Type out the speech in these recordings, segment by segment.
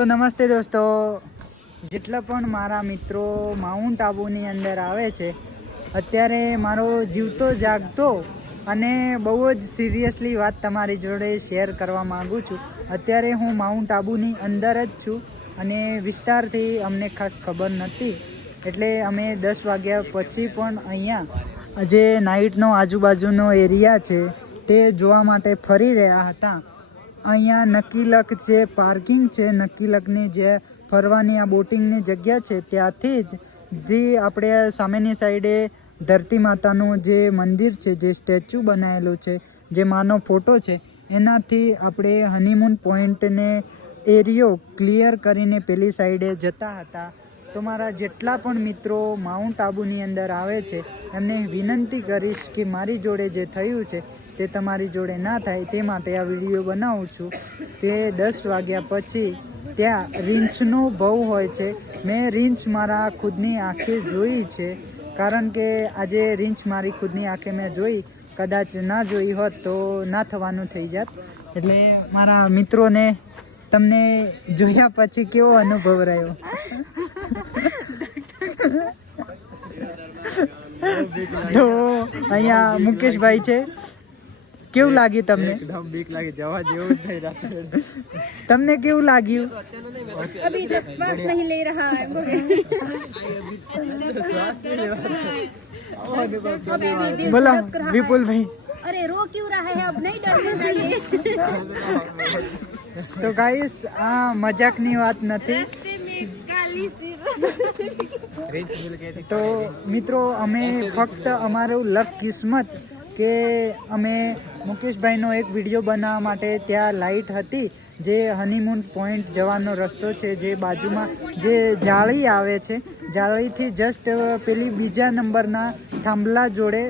તો નમસ્તે દોસ્તો, જેટલા પણ મારા મિત્રો માઉન્ટ આબુની અંદર આવે છે, અત્યારે મારો જીવતો જાગતો અને બહુ જ સિરિયસલી વાત તમારી જોડે શેર કરવા માગું છું. અત્યારે હું માઉન્ટ આબુની અંદર જ છું અને વિસ્તારથી અમને ખાસ ખબર નથી, એટલે અમે 10 વાગ્યા પછી પણ અહીંયા જે નાઇટનો આજુબાજુનો એરિયા છે તે જોવા માટે ફરી રહ્યા હતા. અહીંયા નકીલક જે પાર્કિંગ છે, નકીલકની જે ફરવાની આ બોટિંગની જગ્યા છે, ત્યાંથી જ જે આપણે સામેની સાઈડે ધરતી માતાનું જે મંદિર છે, જે સ્ટેચ્યુ બનાવેલું છે, જે માનો ફોટો છે, એનાથી આપણે હનીમૂન પોઈન્ટને એરિયો ક્લિયર કરીને પેલી સાઈડે જતા હતા. તો મારા જેટલા પણ મિત્રો માઉન્ટ આબુની અંદર આવે છે એમને વિનંતી કરીશ કે મારી જોડે જે થયું છે તે તમારી જોડે ના થાય, તે માટે આ વિડીયો બનાવું છું. તે 10 વાગ્યા પછી ત્યાં રીંછનો બહુ હોય છે. મેં રીંછ મારા ખુદની આંખે જોઈ છે, કારણ કે આજે રીંછ મારી ખુદની આંખે મેં જોઈ. કદાચ ના જોઈ હોત તો ના થવાનું થઈ જાત. એટલે મારા મિત્રોને તમને જોયા પછી કેવો અનુભવ રહ્યો? તો અહીંયા મુકેશભાઈ છે, કેવું લાગ્યું તમને? एकदम बीक लागे, जवा जेવું જ નહીં રાતે. તમને કેવું લાગ્યું? अभी तक श्वास नहीं ले रहा है बोला विपुलભાઈ. अरे रो क्यों रहा है, अब नहीं डरना चाहिए. તો ગાઈસ, આ મજાકની વાત નથી. તો મિત્રો, અમે ફક્ત અમારું લક કિસ્મત કે અમે મુકેશભાઈનો એક વિડીયો બનાવવા માટે ત્યાં લાઇટ હતી, જે હનીમૂન પોઈન્ટ જવાનો રસ્તો છે, જે બાજુમાં જે જાળી આવે છે, જાળીથી જસ્ટ પેલી બીજા નંબરના થાંભલા જોડે.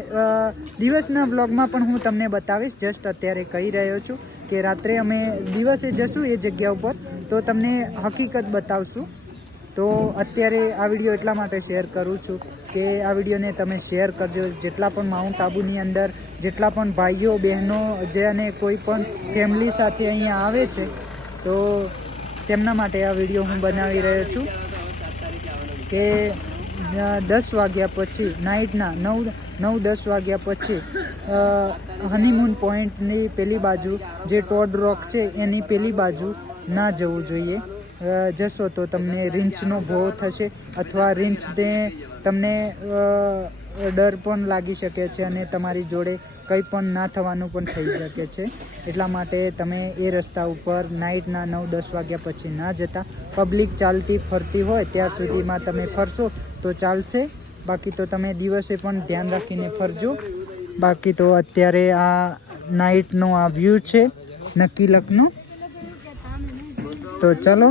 દિવસના બ્લોગમાં પણ હું તમને બતાવીશ. જસ્ટ અત્યારે કહી રહ્યો છું કે રાત્રે અમે દિવસે જશું એ જગ્યા ઉપર તો તમને હકીકત બતાવશું. તો અત્યારે આ વિડીયો એટલા માટે શેર કરું છું કે આ વિડીયોને તમે શેર કરજો. જેટલા પણ માઉન્ટ આબુની અંદર જેટલા પણ ભાઈઓ બહેનો જે અને કોઈ પણ ફેમિલી સાથે અહીંયા આવે છે, તો તેમના માટે આ વિડીયો હું બનાવી રહ્યો છું કે 10 વાગ્યા પછી, નાઇટના 9-10 વાગ્યા પછી હનીમૂન પોઈન્ટની પેલી બાજુ જે ટોડ રોક છે એની પેલી બાજુ ના જવું જોઈએ. જશો તો તમને રીંછનો ભો થશે, અથવા રીંછને તમને ડર પણ લાગી શકે છે અને તમારી જોડે કંઈ પણ ના થવાનું પણ થઈ શકે છે. એટલા માટે તમે એ રસ્તા ઉપર નાઇટના 9-10 વાગ્યા પછી ના જતા. પબ્લિક ચાલતી ફરતી હોય ત્યાર સુધીમાં તમે ફરશો તો ચાલશે, બાકી તો તમે દિવસે પણ ધ્યાન રાખીને ફરજો. બાકી તો અત્યારે આ નાઇટનો આ વ્યૂ છે નકીલકનો. તો ચલો,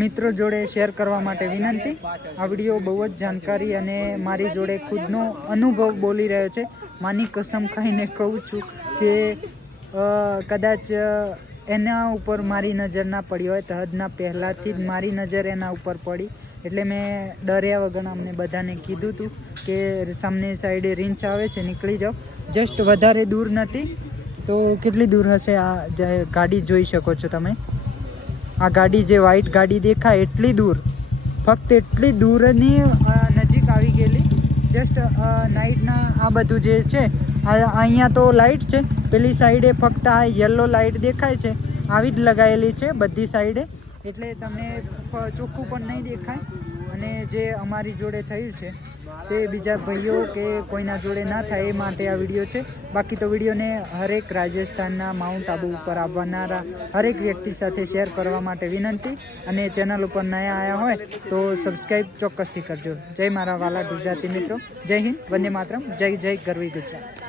મિત્રો જોડે શેર કરવા માટે વિનંતી. આ વિડીયો બહુ જ જાણકારી અને મારી જોડે ખુદનો અનુભવ બોલી રહ્યો છે. માની કસમ ખાઈને કહું છું કે કદાચ એના ઉપર મારી નજર ના પડી હોય, તો હદના પહેલાંથી જ મારી નજર એના ઉપર પડી. એટલે મેં ડર્યા વગર અમને બધાને કીધું હતું કે સામની સાઈડે રીંછ આવે છે, નીકળી જાઓ. જસ્ટ વધારે દૂર નથી. તો કેટલી દૂર હશે? આ ગાડી જોઈ શકો છો તમે. આ ગાડી જે વ્હાઈટ ગાડી દેખાય એટલી દૂર, ફક્ત એટલી દૂરની નજીક આવી ગયેલી. જસ્ટ નાઇટના આ બધું જે છે, અહીંયા તો લાઇટ છે, પેલી સાઈડે ફક્ત આ યલો લાઇટ દેખાય છે, આવી જ લગાવેલી છે બધી સાઈડે, એટલે તમને ચોખ્ખું પણ નહીં દેખાય. અને જે અમારી જોડે થયું છે તે બીજા ભાઈઓ કે કોઈના જોડે ના થાય એ માટે આ વિડીયો છે. બાકી તો વિડીયોને હરેક રાજસ્થાનના માઉન્ટ આબુ ઉપર આવનારા હરેક વ્યક્તિ સાથે શેર કરવા માટે વિનંતી. અને ચેનલ ઉપર નયા આવ્યા હોય તો સબસ્ક્રાઈબ ચોક્કસથી કરજો. જય મારા વાલા ગુજરાતી મિત્રો. જય હિન્દ, વંદે માતરમ, જય જય ગરવી ગુજરાત.